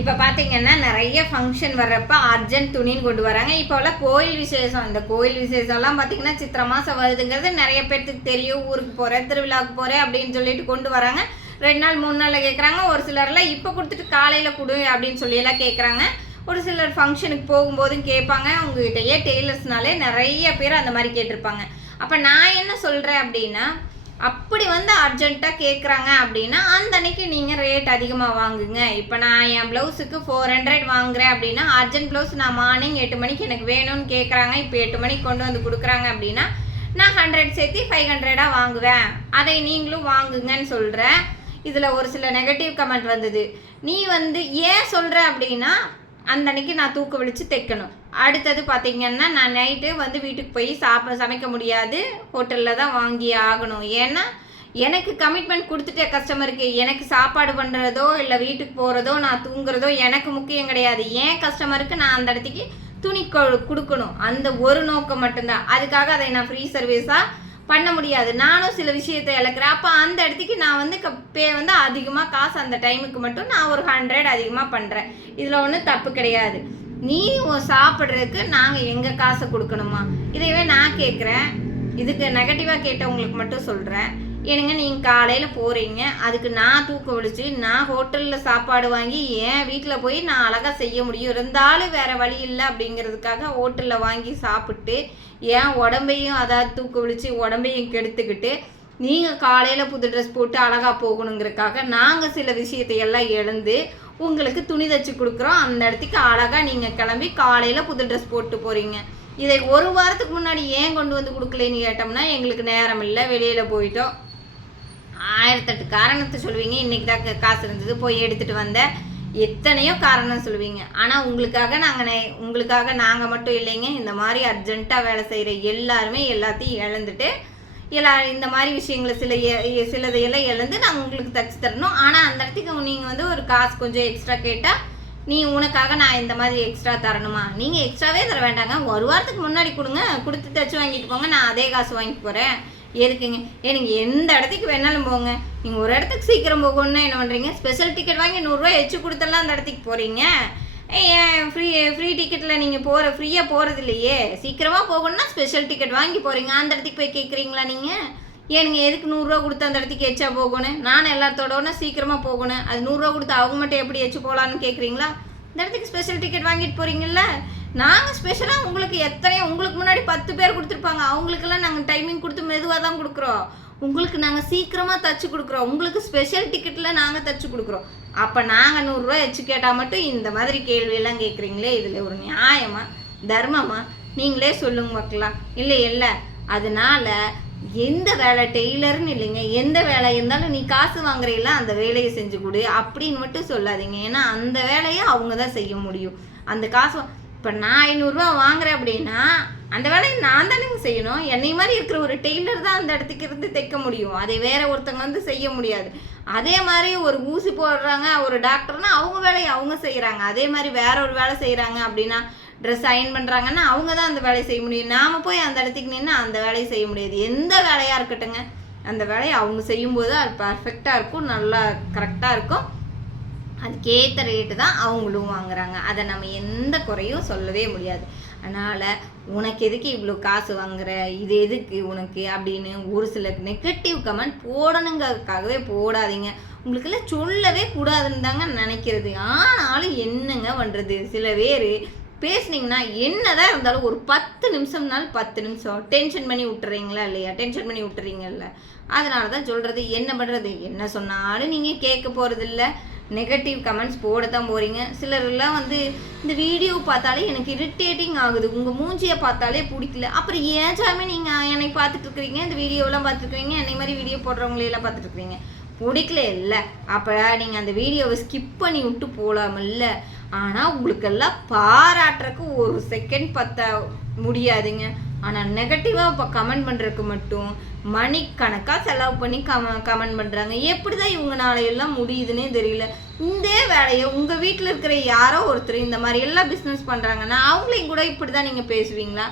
இப்போ பார்த்தீங்கன்னா நிறைய ஃபங்க்ஷன் வர்றப்ப அர்ஜென்ட் துணின்னு கொண்டு வராங்க. இப்போல்லாம் கோயில் விசேஷம் இந்த கோயில் விசேஷம்லாம் பார்த்தீங்கன்னா சித்திரை மாதம் வருதுங்கிறது நிறைய பேர்த்துக்கு தெரியும். ஊருக்கு போகிறேன் திருவிழாவுக்கு போகிறேன் அப்படின்னு சொல்லிட்டு கொண்டு வராங்க. ரெண்டு நாள் மூணு நாளில் கேட்குறாங்க ஒரு சிலர்லாம் இப்போ கொடுத்துட்டு காலையில் கொடு அப்படின்னு சொல்லியெல்லாம் கேட்குறாங்க ஒரு சிலர் ஃபங்க்ஷனுக்கு போகும்போதும் கேட்பாங்க. உங்ககிட்டயே டெய்லர்ஸ்னாலே நிறைய பேர் அந்த மாதிரி கேட்டிருப்பாங்க. அப்போ நான் என்ன சொல்கிறேன் அப்படின்னா அப்படி வந்து அர்ஜென்ட்டாக கேட்குறாங்க அப்படின்னா அந்த அன்னைக்கு நீங்கள் ரேட் அதிகமாக வாங்குங்க. இப்போ நான் என் ப்ளவுஸுக்கு ஃபோர் ஹண்ட்ரட் வாங்குறேன் அப்படின்னா அர்ஜென்ட் ப்ளவுஸ் நான் மார்னிங் எட்டு மணிக்கு எனக்கு வேணும்னு கேட்குறாங்க இப்போ எட்டு மணிக்கு கொண்டு வந்து கொடுக்குறாங்க அப்படின்னா நான் ஹண்ட்ரட் சேர்த்து ஃபைவ் ஹண்ட்ரடாக வாங்குவேன். அதை நீங்களும் வாங்குங்கன்னு சொல்கிறேன் இதில் ஒரு சில நெகட்டிவ் கமெண்ட் வந்தது. நீ வந்து ஏன் சொல்கிற அப்படின்னா அந்த அன்னைக்கு நான் தூக்க விழித்து தைக்கணும். அடுத்தது பார்த்தீங்கன்னா நான் நைட்டு வந்து வீட்டுக்கு போய் சாப்பிட சமைக்க முடியாது. ஹோட்டலில் தான் வாங்கி ஆகணும். ஏன்னா எனக்கு கமிட்மெண்ட் கொடுத்துட்டேன் கஸ்டமருக்கு எனக்கு சாப்பாடு பண்ணுறதோ இல்லை வீட்டுக்கு போகிறதோ நான் தூங்குறதோ எனக்கு முக்கியம் கிடையாது. ஏன் கஸ்டமருக்கு நான் அந்த இடத்துக்கு துணி கொ- கொடுக்கணும். அந்த ஒரு நோக்கம் மட்டும்தான். அதுக்காக அதை நான் ஃப்ரீ சர்வீஸாக பண்ண முடியாது. நானும் சில விஷயத்தை இழக்கிறேன். அப்போ அந்த இடத்துக்கு நான் வந்து பே வந்து அதிகமாக காசு அந்த டைமுக்கு மட்டும் நான் ஒரு ஹண்ட்ரட் அதிகமாக பண்ணுறேன் இதில் ஒன்றும் தப்பு கிடையாது. நீ சாப்பிட்றதுக்கு நாங்கள் எங்கள் காசை கொடுக்கணுமா? இதையவே நான் கேட்குறேன் இதுக்கு நெகட்டிவாக கேட்டவங்களுக்கு மட்டும் சொல்கிறேன் ஏனுங்க நீங்கள் காலையில் போகிறீங்க அதுக்கு நான் தூக்க விழிச்சு நான் ஹோட்டலில் சாப்பாடு வாங்கி என் வீட்டில் போய் நான் அழகாக செய்ய முடியும். இருந்தாலும் வேறு வழி இல்லை அப்படிங்கிறதுக்காக ஹோட்டலில் வாங்கி சாப்பிட்டு என் உடம்பையும் அதாவது தூக்க விழிச்சு உடம்பையும் கெடுத்துக்கிட்டு நீங்கள் காலையில் புது ட்ரெஸ் போட்டு அழகாக போகணுங்கிறதுக்காக நாங்கள் சில விஷயத்தையெல்லாம் எழுந்து இழந்து உங்களுக்கு துணி தச்சு கொடுக்குறோம். அந்த இடத்துக்கு அழகாக நீங்கள் கிளம்பி காலையில் புது ட்ரெஸ் போட்டு போகிறீங்க இதை ஒரு வாரத்துக்கு முன்னாடி ஏன் கொண்டு வந்து கொடுக்கலன்னு கேட்டோம்னா எங்களுக்கு நேரம் இல்லை. வெளியில் போயிட்டோம். ஆயிரத்தெட்டு காரணத்தை சொல்லுவீங்க இன்றைக்கி தான் காசு இருந்தது. போய் எடுத்துகிட்டு வந்தேன் எத்தனையோ காரணம் சொல்லுவீங்க ஆனால் உங்களுக்காக நாங்கள் உங்களுக்காக நாங்கள் மட்டும் இல்லைங்க. இந்த மாதிரி அர்ஜென்ட்டாக வேலை செய்கிற எல்லாருமே எல்லாத்தையும் இழந்துட்டு இல்லை இந்த மாதிரி விஷயங்களை சில எ- சிலதையெல்லாம் இழந்து நாங்கள் உங்களுக்கு தச்சு தரணும். ஆனால் அந்த இடத்துக்கு நீங்கள் வந்து ஒரு காசு கொஞ்சம் எக்ஸ்ட்ரா கேட்டால் நீ உனக்காக நான் இந்த மாதிரி எக்ஸ்ட்ரா தரணுமா? நீங்கள் எக்ஸ்ட்ராவே தர வேண்டாங்க. ஒரு வாரத்துக்கு முன்னாடி கொடுங்க. கொடுத்து தச்சு வாங்கிட்டு போங்க. நான் அதே காசு வாங்கிட்டு போகிறேன் எதுக்குங்க? எனக்கு எந்த இடத்துக்கு வேணாலும் போங்க. நீங்கள் ஒரு இடத்துக்கு சீக்கிரம் போகணும்னா என்ன பண்ணுறீங்க ஸ்பெஷல் டிக்கெட் வாங்கி நூறுரூவா எச்சு கொடுத்தெல்லாம் அந்த இடத்துக்கு போகிறீங்க ஏன் ஃப்ரீ ஃப்ரீ டிக்கெட்டில் நீங்கள் போகிற ஃப்ரீயாக போகிறது இல்லையே? சீக்கிரமாக போகணும்னா ஸ்பெஷல் டிக்கெட் வாங்கி போகிறீங்க அந்த இடத்துக்கு போய் கேட்குறீங்களா நீங்கள் ஏனுங்க எதுக்கு நூறுரூவா கொடுத்து அந்த இடத்துக்கு எச்சா போகணும்? நான் எல்லாத்தோடனா சீக்கிரமாக போகணும். அது நூறுரூவா கொடுத்து அவங்க மட்டும் எப்படி எச்சு போகலான்னு கேட்குறீங்களா இந்த இடத்துக்கு ஸ்பெஷல் டிக்கெட் வாங்கிட்டு போகிறீங்கல்ல நாங்கள் ஸ்பெஷலாக உங்களுக்கு எத்தனையோ உங்களுக்கு முன்னாடி பத்து பேர் கொடுத்துருப்பாங்க. அவங்களுக்கெல்லாம் நாங்கள் டைமிங் கொடுத்து மெதுவாக தான் கொடுக்குறோம். உங்களுக்கு நாங்கள் சீக்கிரமாக தச்சு கொடுக்குறோம். உங்களுக்கு ஸ்பெஷல் டிக்கெட்டில் நாங்கள் தச்சு கொடுக்குறோம். அப்போ நாங்கள் நூறுரூவா எச்சு கேட்டால் மட்டும் இந்த மாதிரி கேள்வியெல்லாம் கேட்குறீங்களே இதில் ஒரு நியாயமா தர்மமா நீங்களே சொல்லுங்க மக்களா. இல்லை இல்லை. அதனால எந்த வேலை டெய்லர்னு இல்லைங்க எந்த வேலை இருந்தாலும் நீ காசு வாங்குறீல்ல அந்த வேலையை செஞ்சு கொடு அப்படின்னு மட்டும் சொல்லாதீங்க. ஏன்னா அந்த வேலையை அவங்க தான் செய்ய முடியும். அந்த காசு இப்போ நான் ஐநூறுரூவா வாங்குறேன் அப்படின்னா அந்த வேலையை நான் தானேங்க செய்யணும்? என்னை மாதிரி இருக்கிற ஒரு டெய்லர் தான் அந்த இடத்துக்கு இருந்து தைக்க முடியும். அதை வேற ஒருத்தங்க வந்து செய்ய முடியாது. அதே மாதிரி ஒரு ஊசி போடுறாங்க ஒரு டாக்டர்னா அவங்க வேலையை அவங்க செய்கிறாங்க அதே மாதிரி வேற ஒரு வேலை செய்கிறாங்க அப்படின்னா ட்ரெஸ் அயன் பண்ணுறாங்கன்னா அவங்க தான் அந்த வேலையை செய்ய முடியும். நாம் போய் அந்த இடத்துக்கு நின்று அந்த வேலையை செய்ய முடியாது. எந்த வேலையாக இருக்கட்டுங்க அந்த வேலையை அவங்க செய்யும்போது அது பர்ஃபெக்டாக இருக்கும் நல்லா கரெக்டாக இருக்கும். அதுக்கேற்ற ரேட்டு தான் அவங்களும் வாங்குறாங்க. அதை நம்ம எந்த குறையும் சொல்லவே முடியாது. அதனால் உனக்கு எதுக்கு இவ்வளோ காசு வாங்குற? இது எதுக்கு உனக்கு? அப்படின்னு ஒரு சில நெகட்டிவ் கமெண்ட் போடணுங்கிறதுக்காகவே போடாதீங்க. உங்களுக்கெல்லாம் சொல்லவே கூடாதுன்னு தாங்க நினைக்கிறது. ஆனாலும் என்னங்க பண்ணுறது சில பேர் பேசுனீங்கன்னா என்னதான் இருந்தாலும் ஒரு பத்து நிமிஷம்னாலும் பத்து நிமிஷம். டென்ஷன் பண்ணி விட்டுறீங்களா இல்லையா? டென்ஷன் பண்ணி விட்டுறீங்கல்ல. அதனால தான் சொல்கிறது என்ன பண்ணுறது என்ன சொன்னாலும் நீங்கள் கேட்க போகிறதில்ல நெகட்டிவ் கமெண்ட்ஸ் போட தான் போகிறீங்க சிலர்லாம் வந்து இந்த வீடியோ பார்த்தாலே எனக்கு இரிட்டேட்டிங் ஆகுது. உங்கள் மூஞ்சியை பார்த்தாலே பிடிக்கல. அப்புறம் ஏன் நீங்கள் என்னை பார்த்துட்டு இருக்கிறீங்க இந்த வீடியோலாம் பார்த்துருக்குறீங்க என்னை மாதிரி வீடியோ போடுறவங்களையெல்லாம் பார்த்துட்டு இருக்கிறீங்க பிடிக்கல இல்லை. அப்போ நீங்கள் அந்த வீடியோவை ஸ்கிப் பண்ணி விட்டு போகலாமில்ல ஆனால் உங்களுக்கெல்லாம் பாராட்டுறக்கு ஒரு செகண்ட் பத்த முடியாதுங்க. ஆனால் நெகட்டிவாக இப்போ கமெண்ட் பண்ணுறதுக்கு மட்டும் மணிக்கணக்காக செலவு பண்ணி கம கமெண்ட் பண்ணுறாங்க எப்படி தான் இவங்கனால முடியுதுன்னே தெரியல. இந்த வேலையை உங்கள் வீட்டில் இருக்கிற யாரோ ஒருத்தர் இந்த மாதிரி எல்லாம் பிஸ்னஸ் பண்ணுறாங்கன்னா அவங்களையும் கூட இப்படி தான் நீங்கள் பேசுவீங்களா?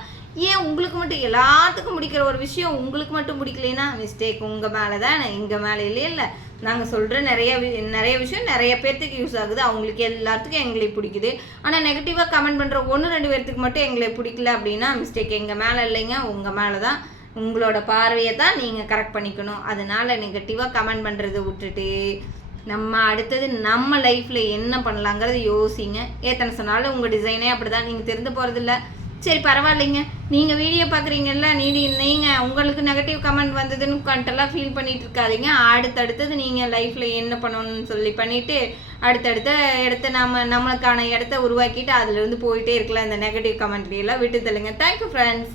ஏன் உங்களுக்கு மட்டும் எல்லாத்துக்கும் பிடிக்கிற ஒரு விஷயம் உங்களுக்கு மட்டும் பிடிக்கலைன்னா மிஸ்டேக் உங்கள் மேலே தான் எங்கள் மேலே இல்லையே இல்லை. நாங்கள் சொல்கிற நிறைய நிறைய விஷயம் நிறைய பேர்த்துக்கு யூஸ் ஆகுது. அவங்களுக்கு எல்லாத்துக்கும் எங்களை பிடிக்குது. ஆனால் நெகட்டிவாக கமெண்ட் பண்ணுற ஒன்று ரெண்டு பேர்த்துக்கு மட்டும் எங்களை பிடிக்கல அப்படின்னா மிஸ்டேக் எங்கள் மேலே இல்லைங்க உங்கள் மேலே தான் உங்களோட பார்வையை தான் நீங்கள் கரெக்ட் பண்ணிக்கணும். அதனால் நெகட்டிவாக கமெண்ட் பண்ணுறதை விட்டுட்டு நம்ம அடுத்தது நம்ம லைஃப்பில் என்ன பண்ணலாங்கிறது யோசிங்க. ஏத்தனை சொன்னாலும் உங்கள் டிசைனே அப்படி தான் நீங்கள் தெரிந்து போகிறதில்ல சரி பரவாயில்லைங்க. நீங்கள் வீடியோ பார்க்குறீங்கல்ல நீ நீங்கள் உங்களுக்கு நெகட்டிவ் கமெண்ட் வந்ததுன்னு உட்காந்துட்டெல்லாம் ஃபீல் பண்ணிட்டு இருக்காதீங்க. அடுத்தடுத்தது நீங்கள் லைஃப்பில் என்ன பண்ணணும்னு சொல்லி பண்ணிவிட்டு அடுத்தடுத்த இடத்த நம்ம நம்மளுக்கான இடத்த உருவாக்கிட்டு அதுலேருந்து போயிட்டே இருக்கலாம். இந்த நெகட்டிவ் கமெண்ட்ரியெல்லாம் விட்டு தள்ளுங்க. Thank you friends